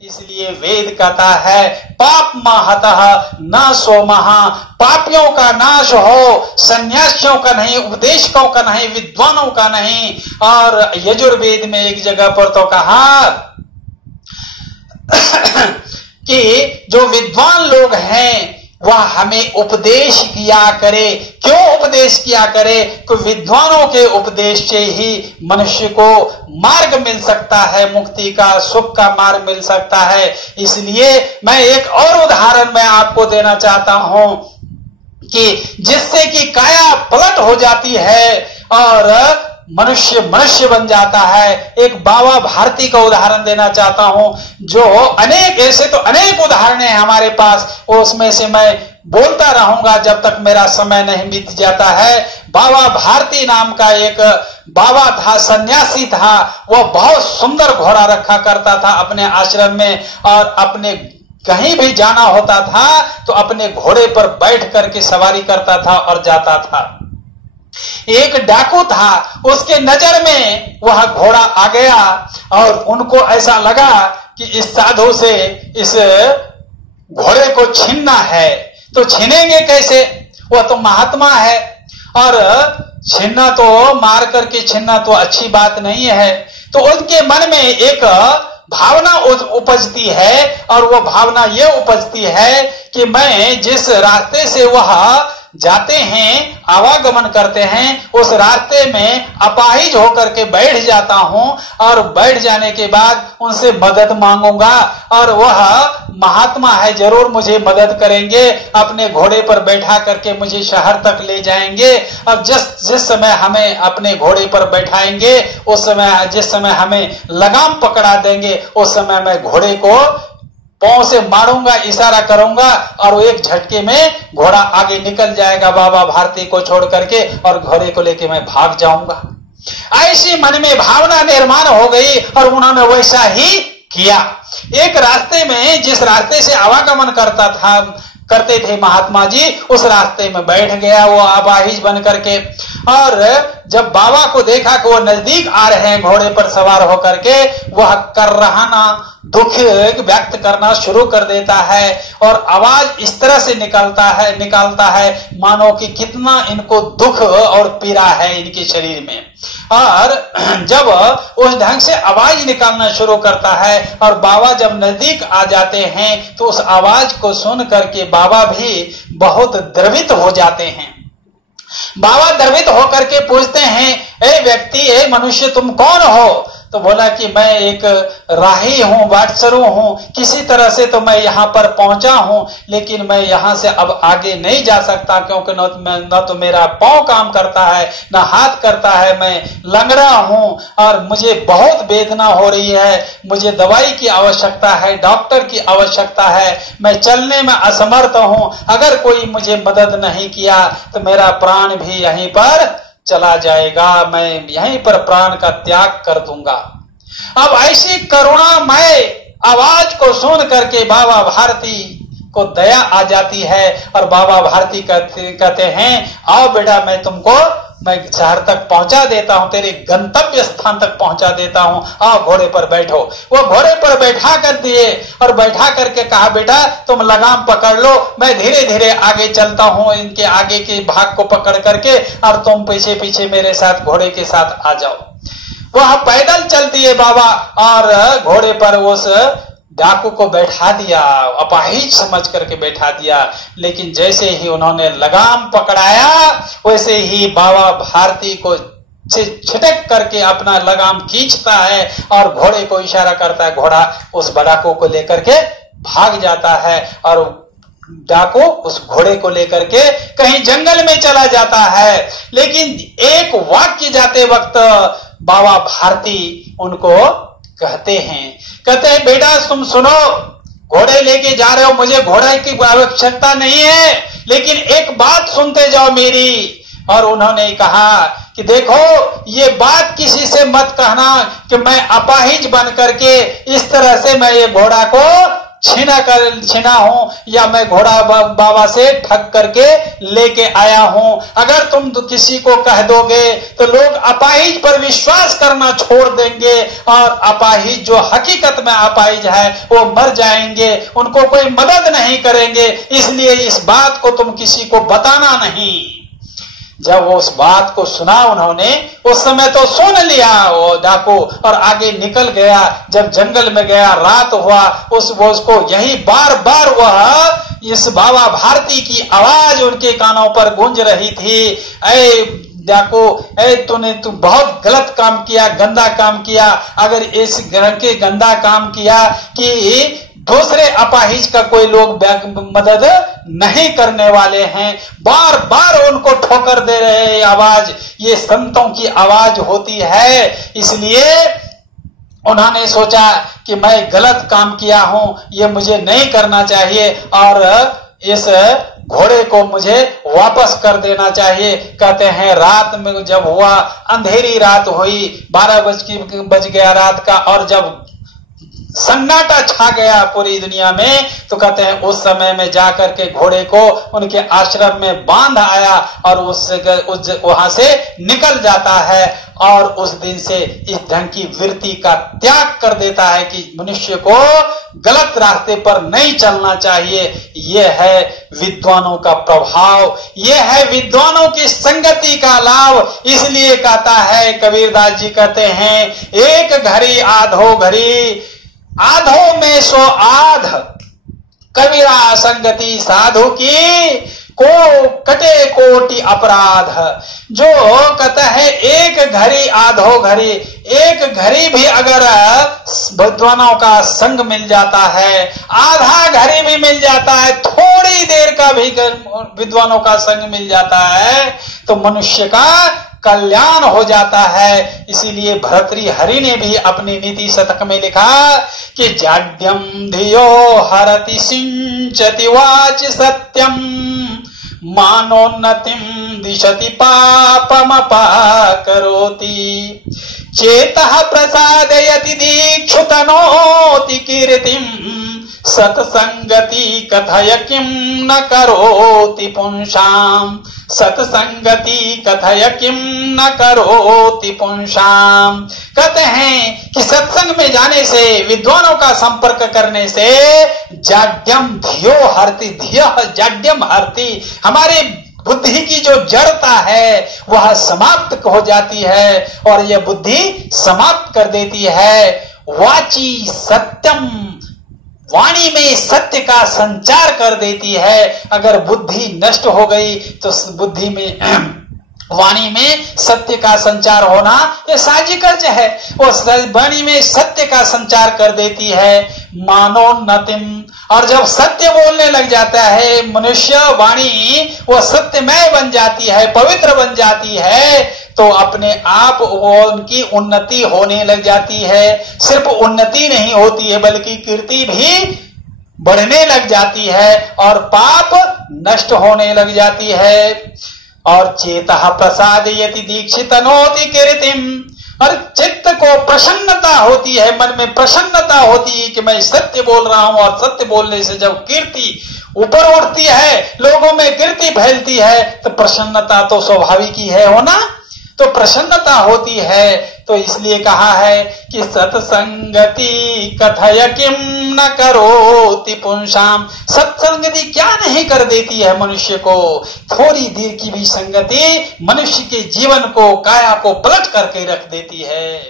इसलिए वेद कहता है पाप महतः न सोमः, पापियों का नाश हो, सन्यासियों का नहीं, उपदेशकों का नहीं, विद्वानों का नहीं। और यजुर्वेद में एक जगह पर तो कहा कि जो विद्वान लोग हैं वह हमें उपदेश किया करे। क्यों उपदेश किया करे? कि विद्वानों के उपदेश से ही मनुष्य को मार्ग मिल सकता है, मुक्ति का, सुख का मार्ग मिल सकता है। इसलिए मैं एक और उदाहरण मैं आपको देना चाहता हूं कि जिससे कि काया पलट हो जाती है और मनुष्य मनुष्य बन जाता है। एक बाबा भारती का उदाहरण देना चाहता हूं, जो अनेक ऐसे तो अनेक उदाहरण हैं हमारे पास, उसमें से मैं बोलता रहूंगा जब तक मेरा समय नहीं बीत जाता है। बाबा भारती नाम का एक बाबा था, सन्यासी था। वह बहुत सुंदर घोड़ा रखा करता था अपने आश्रम में, और अपने कहीं भी जाना होता था तो अपने घोड़े पर बैठ करके सवारी करता था और जाता था। एक डाकू था, उसके नजर में वह घोड़ा आ गया और उनको ऐसा लगा कि इस साधु से इस घोड़े को छीनना है। तो छीनेंगे कैसे? वह तो महात्मा है, और छीनना तो मार करके छीनना तो अच्छी बात नहीं है। तो उनके मन में एक भावना उपजती है, और वह भावना यह उपजती है कि मैं जिस रास्ते से वह जाते हैं, आवागमन करते हैं, उस रास्ते में अपाहिज होकर के बैठ जाता हूं, और बैठ जाने के बाद उनसे मदद मांगूंगा, और वह महात्मा है, जरूर मुझे मदद करेंगे, अपने घोड़े पर बैठा करके मुझे शहर तक ले जाएंगे। अब जिस समय हमें अपने घोड़े पर बैठाएंगे, उस समय जिस समय हमें लगाम पकड़ा देंगे, उस समय मैं घोड़े को पांव से मारूंगा, इशारा करूंगा, और वो एक झटके में घोड़ा आगे निकल जाएगा बाबा भारती को छोड़ करके, और घोड़े को लेके मैं भाग जाऊंगा। ऐसी मन में भावना निर्माण हो गई, और उन्होंने वैसा ही किया। एक रास्ते में, जिस रास्ते से आवागमन करते थे महात्मा जी, उस रास्ते में बैठ गया वो अपाहिज बन करके। और जब बाबा को देखा कि वो नजदीक आ रहे हैं घोड़े पर सवार होकर के, वह कर रहा ना दुख व्यक्त करना शुरू कर देता है, और आवाज इस तरह से निकालता है मानो कि कितना इनको दुख और पीड़ा है इनके शरीर में। और जब उस ढंग से आवाज निकालना शुरू करता है, और बाबा जब नजदीक आ जाते हैं, तो उस आवाज को सुन करके बाबा भी बहुत द्रवित हो जाते हैं। बाबा द्रवित होकर के पूछते हैं, ए व्यक्ति, ए मनुष्य, तुम कौन हो? तो बोला कि मैं एक राही हूं, वाटसरू हूं, किसी तरह से तो मैं यहाँ पर पहुंचा हूं, लेकिन मैं यहाँ से अब आगे नहीं जा सकता, क्योंकि न तो मेरा पांव काम करता है, न हाथ करता है, मैं लंगड़ा हूं, और मुझे बहुत वेदना हो रही है, मुझे दवाई की आवश्यकता है, डॉक्टर की आवश्यकता है, मैं चलने में असमर्थ हूं। अगर कोई मुझे मदद नहीं किया तो मेरा प्राण भी यहीं पर चला जाएगा, मैं यहीं पर प्राण का त्याग कर दूंगा। अब ऐसी करुणामय आवाज को सुन करके बाबा भारती को दया आ जाती है, और बाबा भारती कहते हैं, आओ बेटा, मैं शहर तक पहुंचा देता हूं, तेरे गंतव्य स्थान तक पहुंचा देता हूं, आओ घोड़े पर बैठो। वो घोड़े पर बैठा कर दिए, और बैठा करके कहा, बेटा तुम लगाम पकड़ लो, मैं धीरे धीरे आगे चलता हूं इनके आगे के भाग को पकड़ करके, और तुम पीछे पीछे मेरे साथ घोड़े के साथ आ जाओ। वह पैदल चल दिए बाबा, और घोड़े पर उस डाकू को बैठा दिया, अपाहिज समझ करके बैठा दिया। लेकिन जैसे ही उन्होंने लगाम पकड़ाया, वैसे ही बाबा भारती को छिटक करके अपना लगाम खींचता है, और घोड़े को इशारा करता है, घोड़ा उस डाकू को लेकर के भाग जाता है, और डाकू उस घोड़े को लेकर के कहीं जंगल में चला जाता है। लेकिन एक वाक्य जाते वक्त बाबा भारती उनको कहते हैं, बेटा तुम सुनो, घोड़े लेके जा रहे हो, मुझे घोड़े की आवश्यकता नहीं है, लेकिन एक बात सुनते जाओ मेरी। और उन्होंने कहा कि देखो, ये बात किसी से मत कहना कि मैं अपाहिज बन करके इस तरह से मैं ये घोड़ा को छीना हूं या मैं घोड़ा बाबा से ठग करके लेके आया हूं। अगर तुम तो किसी को कह दोगे तो लोग अपाहिज पर विश्वास करना छोड़ देंगे और अपाहिज जो हकीकत में अपाहिज है वो मर जाएंगे, उनको कोई मदद नहीं करेंगे, इसलिए इस बात को तुम किसी को बताना नहीं। जब वो उस बात को सुना उन्होंने, उस समय तो सुन लिया वो डाकू और आगे निकल गया। जब जंगल में गया, रात हुआ, उसको यही बार बार वह इस बाबा भारती की आवाज उनके कानों पर गूंज रही थी, ऐ डाकू, तूने बहुत गलत काम किया, गंदा काम किया। अगर इस ग्रह के गंदा काम किया कि दूसरे अपाहिज का कोई लोग मदद नहीं करने वाले हैं, बार बार उनको ठोकर दे रहे आवाज, ये संतों की आवाज होती है। इसलिए उन्होंने सोचा कि मैं गलत काम किया हूं, ये मुझे नहीं करना चाहिए और इस घोड़े को मुझे वापस कर देना चाहिए। कहते हैं रात में जब हुआ, अंधेरी रात हुई, 12 बज गया रात का, और जब सन्नाटा छा गया पूरी दुनिया में, तो कहते हैं उस समय में जाकर के घोड़े को उनके आश्रम में बांध आया और वहां से निकल जाता है और उस दिन से इस ढंग की वृत्ति का त्याग कर देता है कि मनुष्य को गलत रास्ते पर नहीं चलना चाहिए। यह है विद्वानों का प्रभाव, यह है विद्वानों की संगति का लाभ। इसलिए कहता है कबीरदास जी, कहते हैं एक घड़ी आधो घड़ी, आधो में सो आध, कबीरा संगति साधु की, को कटे कोटि अपराध। जो कहता है एक घड़ी आधो घड़ी, एक घड़ी भी अगर विद्वानों का संग मिल जाता है, आधा घड़ी भी मिल जाता है, थोड़ी देर का भी विद्वानों का संग मिल जाता है, तो मनुष्य का कल्याण हो जाता है। इसीलिए भर्तृ हरि ने भी अपनी नीति शतक में लिखा कि जाड्यम धियो हरति सिंचति वाच सत्यम, मानोन्नतिम दिशति पापमपाकरोति, चेतः प्रसादयति दीक्षुतनोति कीर्तिम, सत्संगति कथय किम न करोति पुंसाम, सत्संगति कथय किम न करोति पुंसाम। कहते हैं कि सत्संग में जाने से, विद्वानों का संपर्क करने से जाड्यम धियो हरति, धियः जाड्यम हरति, हमारे बुद्धि की जो जड़ता है वह समाप्त हो जाती है और यह बुद्धि समाप्त कर देती है। वाची सत्यम, वाणी में सत्य का संचार कर देती है। अगर बुद्धि नष्ट हो गई तो बुद्धि में, वाणी में सत्य का संचार होना यह साजिकर्ज है। वो वाणी में सत्य का संचार कर देती है। मानोन्नतिम, और जब सत्य बोलने लग जाता है मनुष्य, वाणी वो सत्यमय बन जाती है, पवित्र बन जाती है, तो अपने आप वो उनकी उन्नति होने लग जाती है। सिर्फ उन्नति नहीं होती है बल्कि कीर्ति भी बढ़ने लग जाती है और पाप नष्ट होने लग जाती है। और चेतः प्रसादयति दीक्षितनोति कीर्तिम, और चित्त को प्रसन्नता होती है, मन में प्रसन्नता होती है कि मैं सत्य बोल रहा हूं, और सत्य बोलने से जब कीर्ति ऊपर उठती है, लोगों में कीर्ति फैलती है, तो प्रसन्नता तो स्वाभाविक ही है होना, तो प्रसन्नता होती है। तो इसलिए कहा है कि सत्संगति कथय किम न करोति पुंसाम, सत्संगति क्या नहीं कर देती है मनुष्य को। थोड़ी देर की भी संगति मनुष्य के जीवन को, काया को पलट करके रख देती है।